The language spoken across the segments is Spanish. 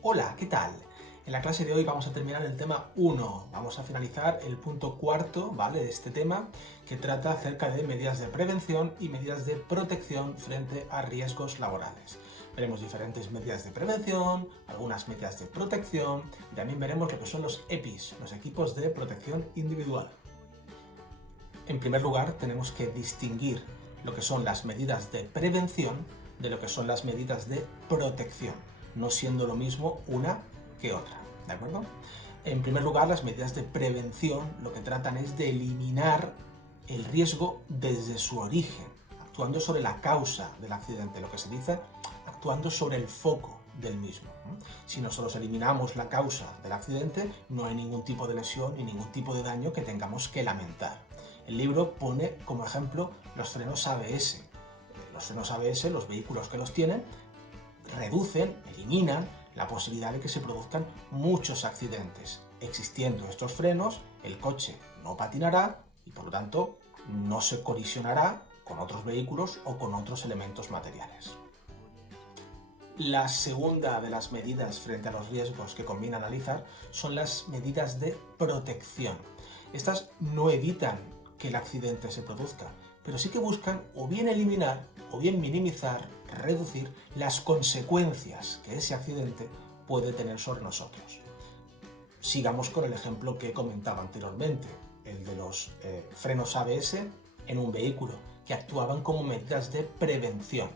Hola, ¿qué tal? En la clase de hoy vamos a terminar el tema 1. Vamos a finalizar el punto cuarto, ¿vale?, de este tema, que trata acerca de medidas de prevención y medidas de protección frente a riesgos laborales. Veremos diferentes medidas de prevención, algunas medidas de protección y también veremos lo que son los EPIs, los equipos de protección individual. En primer lugar, tenemos que distinguir lo que son las medidas de prevención de lo que son las medidas de protección, no siendo lo mismo una que otra, ¿de acuerdo? En primer lugar, las medidas de prevención lo que tratan es de eliminar el riesgo desde su origen, actuando sobre la causa del accidente, lo que se dice actuando sobre el foco del mismo. Si nosotros eliminamos la causa del accidente, no hay ningún tipo de lesión ni ningún tipo de daño que tengamos que lamentar. El libro pone como ejemplo los frenos ABS. Los frenos ABS, los vehículos que los tienen, reducen, eliminan la posibilidad de que se produzcan muchos accidentes. Existiendo estos frenos, el coche no patinará y por lo tanto no se colisionará con otros vehículos o con otros elementos materiales. La segunda de las medidas frente a los riesgos que conviene analizar son las medidas de protección. Estas no evitan que el accidente se produzca, pero sí que buscan o bien eliminar o bien minimizar, reducir las consecuencias que ese accidente puede tener sobre nosotros. Sigamos con el ejemplo que comentaba anteriormente, el de los frenos ABS en un vehículo, que actuaban como medidas de prevención.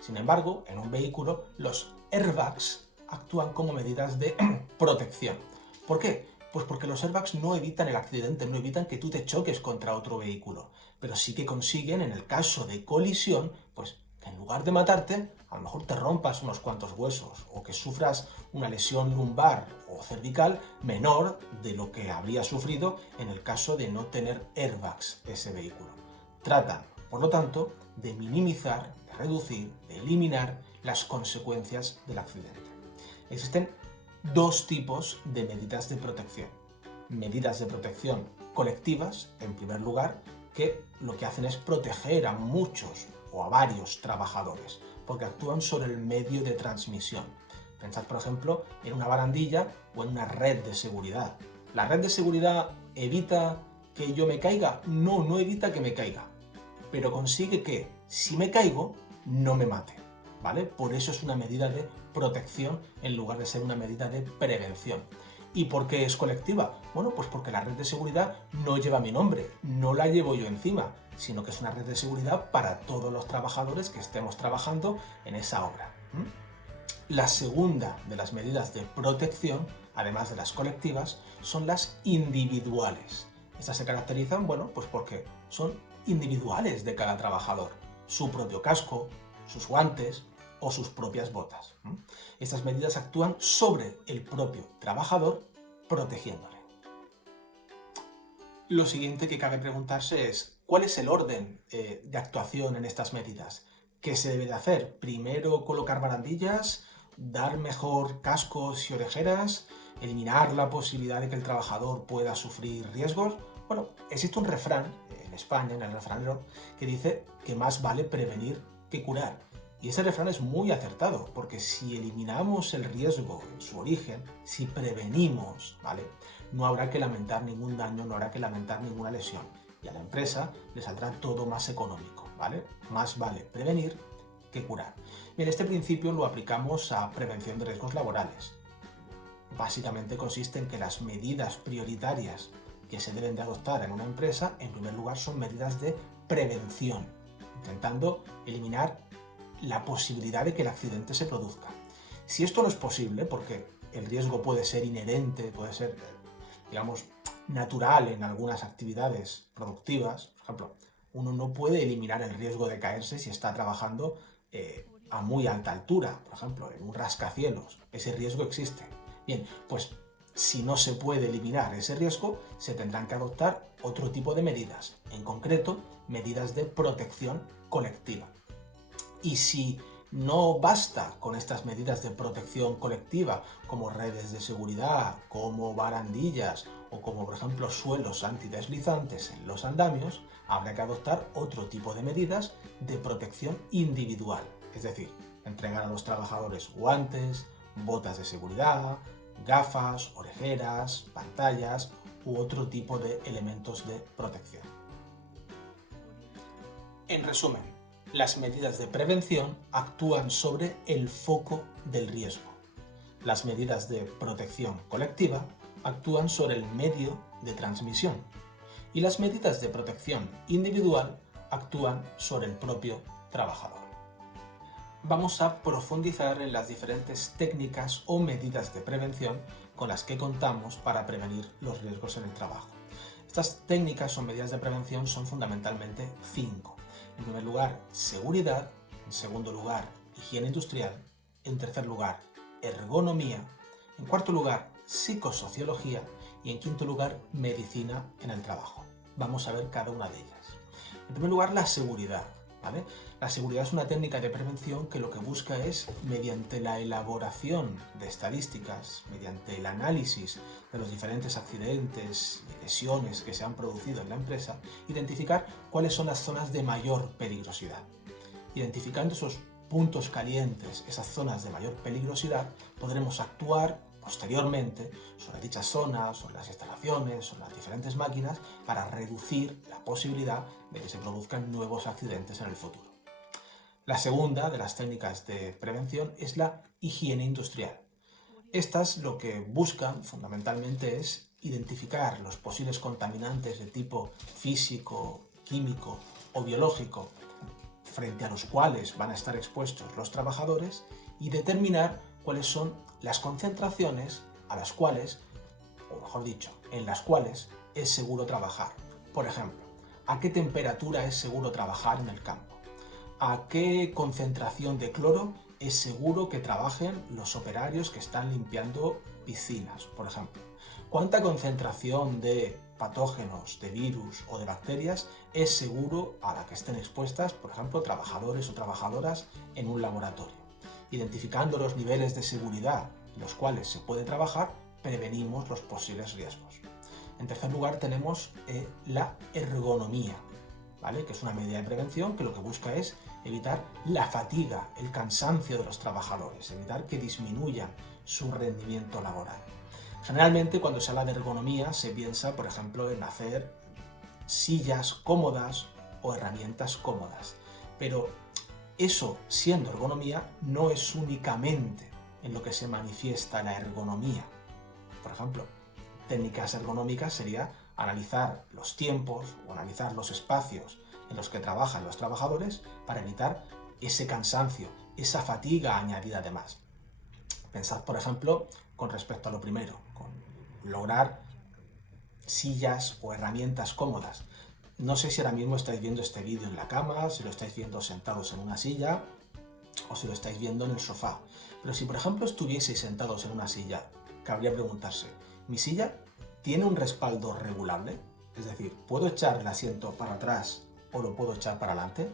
Sin embargo, en un vehículo los airbags actúan como medidas de protección. ¿Por qué? Pues porque los airbags no evitan el accidente, no evitan que tú te choques contra otro vehículo, pero sí que consiguen, en el caso de colisión, pues que en lugar de matarte, a lo mejor te rompas unos cuantos huesos o que sufras una lesión lumbar o cervical menor de lo que habría sufrido en el caso de no tener airbags ese vehículo. Tratan, por lo tanto, de minimizar, de reducir, de eliminar las consecuencias del accidente. Existen dos tipos de medidas de protección. Medidas de protección colectivas, en primer lugar, que lo que hacen es proteger a muchos o a varios trabajadores, porque actúan sobre el medio de transmisión. Pensad, por ejemplo, en una barandilla o en una red de seguridad. ¿La red de seguridad evita que yo me caiga? No, no evita que me caiga, pero consigue que, si me caigo, no me mate, ¿vale? Por eso es una medida de protección en lugar de ser una medida de prevención. ¿Y por qué es colectiva? Bueno, pues porque la red de seguridad no lleva mi nombre, no la llevo yo encima, sino que es una red de seguridad para todos los trabajadores que estemos trabajando en esa obra. La segunda de las medidas de protección, además de las colectivas, son las individuales. Estas se caracterizan, bueno, pues porque son individuales de cada trabajador, su propio casco, sus guantes o sus propias botas. Estas medidas actúan sobre el propio trabajador, protegiéndole. Lo siguiente que cabe preguntarse es, ¿cuál es el orden de actuación en estas medidas? ¿Qué se debe de hacer? ¿Primero colocar barandillas, dar mejor cascos y orejeras, eliminar la posibilidad de que el trabajador pueda sufrir riesgos? Bueno, existe un refrán en España, en el refranero, que dice que más vale prevenir que curar. Y ese refrán es muy acertado, porque si eliminamos el riesgo en su origen, si prevenimos, ¿vale?, no habrá que lamentar ningún daño, no habrá que lamentar ninguna lesión. Y a la empresa le saldrá todo más económico, ¿vale? Más vale prevenir que curar. Bien, este principio lo aplicamos a prevención de riesgos laborales. Básicamente consiste en que las medidas prioritarias que se deben de adoptar en una empresa, en primer lugar, son medidas de prevención, intentando eliminar la posibilidad de que el accidente se produzca. Si esto no es posible, porque el riesgo puede ser inherente, puede ser, digamos, natural en algunas actividades productivas, por ejemplo, uno no puede eliminar el riesgo de caerse si está trabajando a muy alta altura, por ejemplo, en un rascacielos. Ese riesgo existe. Bien, pues si no se puede eliminar ese riesgo, se tendrán que adoptar otro tipo de medidas, en concreto, medidas de protección colectiva. Y si No basta con estas medidas de protección colectiva como redes de seguridad, como barandillas o como por ejemplo suelos antideslizantes en los andamios. Habrá que adoptar otro tipo de medidas de protección individual, es decir, entregar a los trabajadores guantes, botas de seguridad, gafas, orejeras, pantallas u otro tipo de elementos de protección. En resumen, las medidas de prevención actúan sobre el foco del riesgo. Las medidas de protección colectiva actúan sobre el medio de transmisión. Y las medidas de protección individual actúan sobre el propio trabajador. Vamos a profundizar en las diferentes técnicas o medidas de prevención con las que contamos para prevenir los riesgos en el trabajo. Estas técnicas o medidas de prevención son fundamentalmente 5. En primer lugar, seguridad. En segundo lugar, higiene industrial. En tercer lugar, ergonomía. En cuarto lugar, psicosociología. Y en quinto lugar, medicina en el trabajo. Vamos a ver cada una de ellas. En primer lugar, la seguridad. ¿Vale? La seguridad es una técnica de prevención que lo que busca es, mediante la elaboración de estadísticas, mediante el análisis de los diferentes accidentes y lesiones que se han producido en la empresa, identificar cuáles son las zonas de mayor peligrosidad. Identificando esos puntos calientes, esas zonas de mayor peligrosidad, podremos actuar posteriormente sobre dichas zonas, sobre las instalaciones, sobre las diferentes máquinas, para reducir la posibilidad de que se produzcan nuevos accidentes en el futuro. La segunda de las técnicas de prevención es la higiene industrial. Estas lo que buscan fundamentalmente es identificar los posibles contaminantes de tipo físico, químico o biológico frente a los cuales van a estar expuestos los trabajadores y determinar cuáles son las concentraciones a las cuales, o mejor dicho, en las cuales es seguro trabajar. Por ejemplo, ¿a qué temperatura es seguro trabajar en el campo? ¿A qué concentración de cloro es seguro que trabajen los operarios que están limpiando piscinas, por ejemplo? ¿Cuánta concentración de patógenos, de virus o de bacterias es seguro a la que estén expuestas, por ejemplo, trabajadores o trabajadoras en un laboratorio? Identificando los niveles de seguridad en los cuales se puede trabajar, prevenimos los posibles riesgos. En tercer lugar tenemos la ergonomía, ¿vale? Que es una medida de prevención que lo que busca es evitar la fatiga, el cansancio de los trabajadores, evitar que disminuya su rendimiento laboral. Generalmente cuando se habla de ergonomía se piensa, por ejemplo, en hacer sillas cómodas o herramientas cómodas, pero eso, siendo ergonomía, no es únicamente en lo que se manifiesta la ergonomía. Por ejemplo, técnicas ergonómicas sería analizar los tiempos o analizar los espacios en los que trabajan los trabajadores para evitar ese cansancio, esa fatiga añadida además. Pensad, por ejemplo, con respecto a lo primero, con lograr sillas o herramientas cómodas. No sé si ahora mismo estáis viendo este vídeo en la cama, si lo estáis viendo sentados en una silla o si lo estáis viendo en el sofá. Pero si por ejemplo estuvieseis sentados en una silla, cabría preguntarse, ¿mi silla tiene un respaldo regulable? Es decir, ¿puedo echar el asiento para atrás o lo puedo echar para adelante?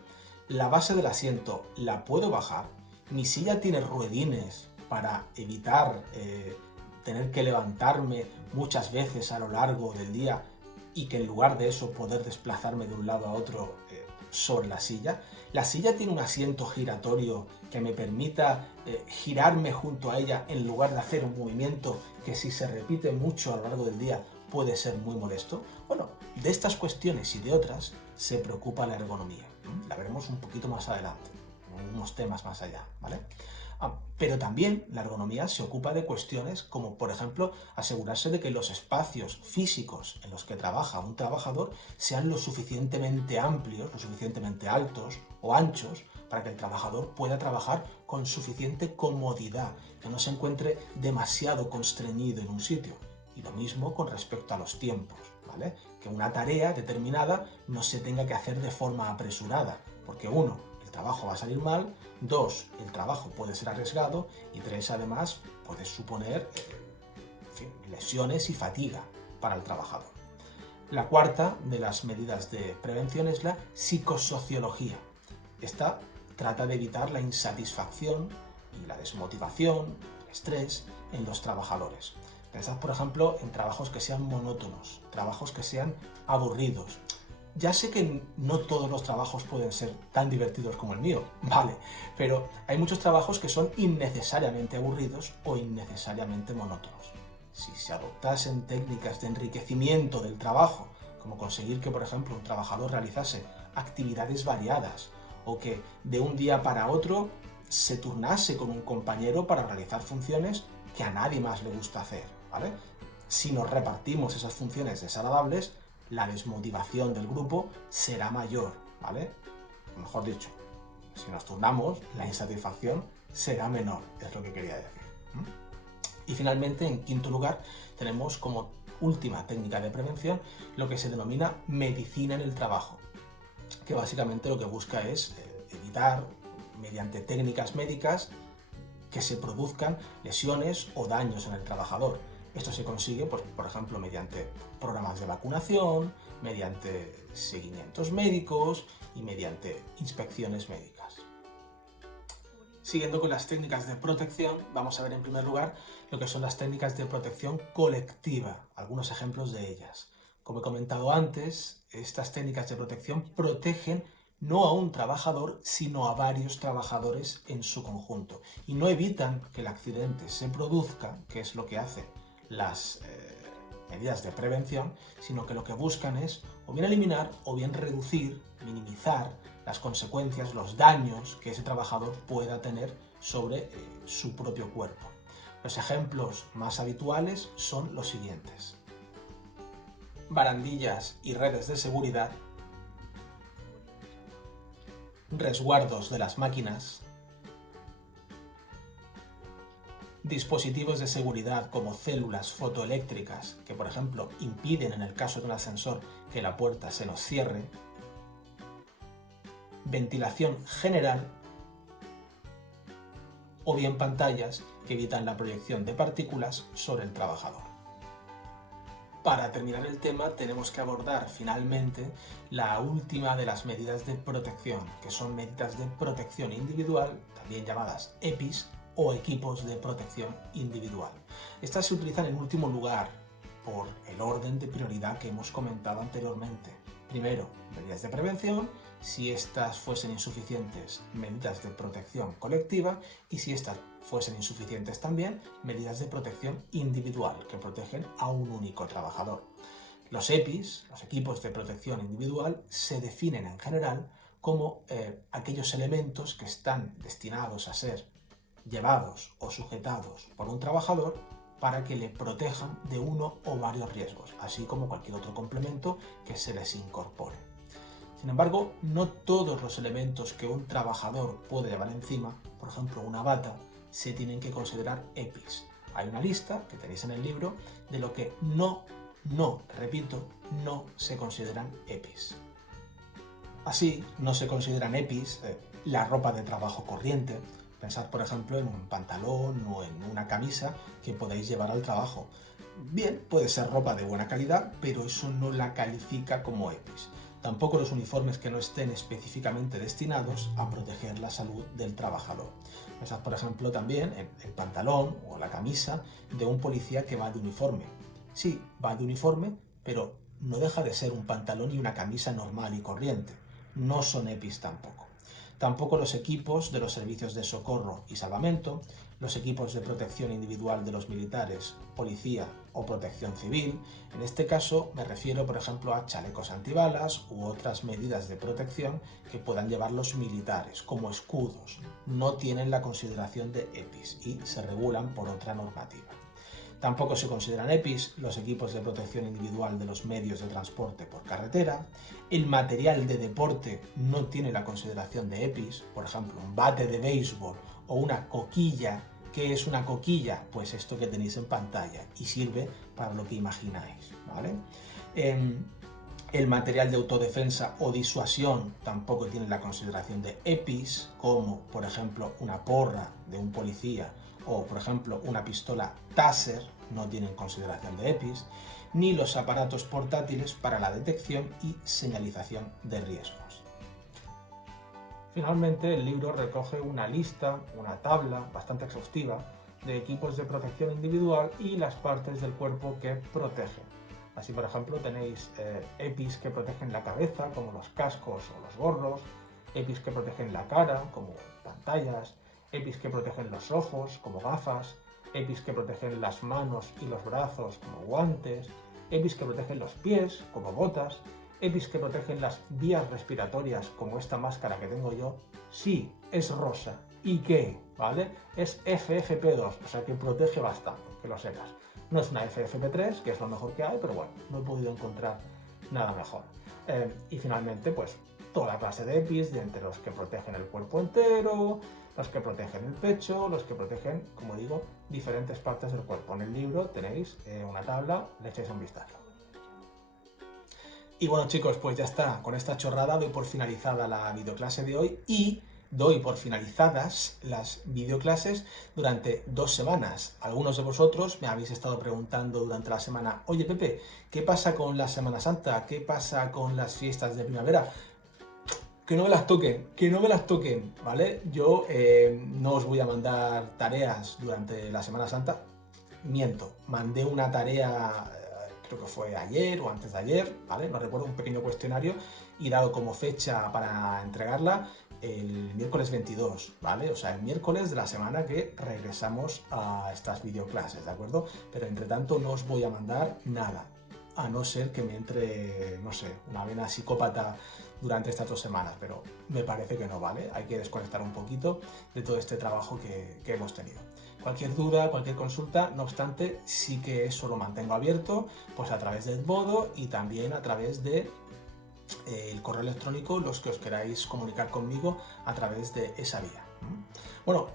¿La base del asiento la puedo bajar? ¿Mi silla tiene ruedines para evitar tener que levantarme muchas veces a lo largo del día y que en lugar de eso poder desplazarme de un lado a otro sobre la silla? ¿La silla tiene un asiento giratorio que me permita girarme junto a ella en lugar de hacer un movimiento que si se repite mucho a lo largo del día puede ser muy molesto? Bueno, de estas cuestiones y de otras se preocupa la ergonomía. La veremos un poquito más adelante, unos temas más allá, ¿vale? Pero también la ergonomía se ocupa de cuestiones como, por ejemplo, asegurarse de que los espacios físicos en los que trabaja un trabajador sean lo suficientemente amplios, lo suficientemente altos o anchos para que el trabajador pueda trabajar con suficiente comodidad, que no se encuentre demasiado constreñido en un sitio. Y lo mismo con respecto a los tiempos, ¿vale? Que una tarea determinada no se tenga que hacer de forma apresurada, porque uno, el trabajo va a salir mal, 2, el trabajo puede ser arriesgado y 3, además, puede suponer lesiones y fatiga para el trabajador. La cuarta de las medidas de prevención es la psicosociología. Esta trata de evitar la insatisfacción y la desmotivación, el estrés en los trabajadores. Pensad, por ejemplo, en trabajos que sean monótonos, trabajos que sean aburridos. Ya sé que no todos los trabajos pueden ser tan divertidos como el mío, vale, pero hay muchos trabajos que son innecesariamente aburridos o innecesariamente monótonos. Si se adoptasen técnicas de enriquecimiento del trabajo, como conseguir que, por ejemplo, un trabajador realizase actividades variadas o que de un día para otro se turnase con un compañero para realizar funciones que a nadie más le gusta hacer, ¿vale? Si nos repartimos esas funciones desagradables, la desmotivación del grupo será mayor, ¿vale? Mejor dicho, si nos turnamos, la insatisfacción será menor, es lo que quería decir. Y finalmente, en quinto lugar, tenemos como última técnica de prevención lo que se denomina medicina en el trabajo, que básicamente lo que busca es evitar, mediante técnicas médicas, que se produzcan lesiones o daños en el trabajador. Esto se consigue, pues, por ejemplo, mediante programas de vacunación, mediante seguimientos médicos y mediante inspecciones médicas. Siguiendo con las técnicas de protección, vamos a ver en primer lugar lo que son las técnicas de protección colectiva, algunos ejemplos de ellas. Como he comentado antes, estas técnicas de protección protegen no a un trabajador, sino a varios trabajadores en su conjunto, y no evitan que el accidente se produzca, que es lo que hacen las medidas de prevención, sino que lo que buscan es o bien eliminar o bien reducir, minimizar las consecuencias, los daños que ese trabajador pueda tener sobre su propio cuerpo. Los ejemplos más habituales son los siguientes: barandillas y redes de seguridad, resguardos de las máquinas, dispositivos de seguridad como células fotoeléctricas que, por ejemplo, impiden en el caso de un ascensor que la puerta se nos cierre, ventilación general o bien pantallas que evitan la proyección de partículas sobre el trabajador. Para terminar el tema tenemos que abordar finalmente la última de las medidas de protección, que son medidas de protección individual, también llamadas EPIs o equipos de protección individual. Estas se utilizan en último lugar por el orden de prioridad que hemos comentado anteriormente. Primero, medidas de prevención; si estas fuesen insuficientes, medidas de protección colectiva; y si estas fuesen insuficientes también, medidas de protección individual, que protegen a un único trabajador. Los EPIs, los equipos de protección individual, se definen en general como aquellos elementos que están destinados a ser llevados o sujetados por un trabajador para que le protejan de uno o varios riesgos, así como cualquier otro complemento que se les incorpore. Sin embargo, no todos los elementos que un trabajador puede llevar encima, por ejemplo una bata, se tienen que considerar EPIs. Hay una lista que tenéis en el libro de lo que no se consideran EPIs. Así, no se consideran EPIs la ropa de trabajo corriente. Pensad, por ejemplo, en un pantalón o en una camisa que podáis llevar al trabajo. Bien, puede ser ropa de buena calidad, pero eso no la califica como EPIs. Tampoco los uniformes que no estén específicamente destinados a proteger la salud del trabajador. Pensad, por ejemplo, también en el pantalón o la camisa de un policía que va de uniforme. Sí, va de uniforme, pero no deja de ser un pantalón y una camisa normal y corriente. No son EPIs tampoco. Tampoco los equipos de los servicios de socorro y salvamento, los equipos de protección individual de los militares, policía o protección civil. En este caso me refiero, por ejemplo, a chalecos antibalas u otras medidas de protección que puedan llevar los militares, como escudos. No tienen la consideración de EPIs y se regulan por otra normativa. Tampoco se consideran EPIs los equipos de protección individual de los medios de transporte por carretera. El material de deporte no tiene la consideración de EPIs, por ejemplo, un bate de béisbol o una coquilla. ¿Qué es una coquilla? Pues esto que tenéis en pantalla, y sirve para lo que imagináis, ¿vale? El material de autodefensa o disuasión tampoco tiene la consideración de EPIs, como por ejemplo una porra de un policía o por ejemplo una pistola Taser, no tienen consideración de EPIs, ni los aparatos portátiles para la detección y señalización de riesgos. Finalmente, el libro recoge una lista, una tabla bastante exhaustiva de equipos de protección individual y las partes del cuerpo que protegen. Así, por ejemplo, tenéis EPIs que protegen la cabeza, como los cascos o los gorros, EPIs que protegen la cara, como pantallas, EPIs que protegen los ojos, como gafas, EPIs que protegen las manos y los brazos, como guantes, EPIs que protegen los pies, como botas, EPIs que protegen las vías respiratorias, como esta máscara que tengo yo. Sí, es rosa. ¿Y qué? ¿Vale? Es FFP2, o sea que protege bastante, que lo sepas. No es una FFP3, que es lo mejor que hay, pero bueno, no he podido encontrar nada mejor. Y finalmente, pues toda clase de EPIs, de entre los que protegen el cuerpo entero, los que protegen el pecho, los que protegen, como digo, diferentes partes del cuerpo. En el libro tenéis una tabla, le echáis un vistazo. Y bueno, chicos, pues ya está. Con esta chorrada doy por finalizada la videoclase de hoy y doy por finalizadas las videoclases durante 2 semanas. Algunos de vosotros me habéis estado preguntando durante la semana: oye Pepe, ¿qué pasa con la Semana Santa? ¿Qué pasa con las fiestas de primavera? Que no me las toquen, que no me las toquen, ¿vale? Yo no os voy a mandar tareas durante la Semana Santa. Miento, mandé una tarea, creo que fue ayer o antes de ayer, ¿vale? No recuerdo, un pequeño cuestionario y dado como fecha para entregarla el miércoles 22, ¿vale? O sea, el miércoles de la semana que regresamos a estas videoclases, ¿de acuerdo? Pero entre tanto no os voy a mandar nada, a no ser que me entre, no sé, una vena psicópata durante estas 2 semanas, pero me parece que no, ¿vale? Hay que desconectar un poquito de todo este trabajo que hemos tenido. Cualquier duda, cualquier consulta, no obstante, sí que eso lo mantengo abierto, pues a través del Bodo y también a través de el correo electrónico, los que os queráis comunicar conmigo a través de esa vía. Bueno,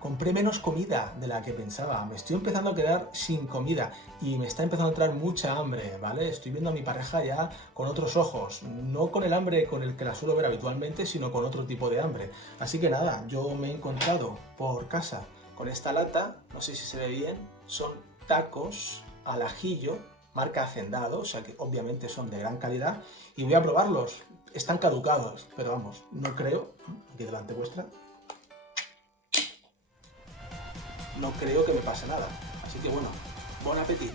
compré menos comida de la que pensaba, me estoy empezando a quedar sin comida y me está empezando a entrar mucha hambre, ¿vale? Estoy viendo a mi pareja ya con otros ojos, no con el hambre con el que la suelo ver habitualmente, sino con otro tipo de hambre. Así que nada, yo me he encontrado por casa con esta lata, no sé si se ve bien, son tacos al ajillo, marca Hacendado, o sea que obviamente son de gran calidad, y voy a probarlos. Están caducados, pero vamos, no creo, aquí delante vuestra, no creo que me pase nada. Así que bueno, bon appetit.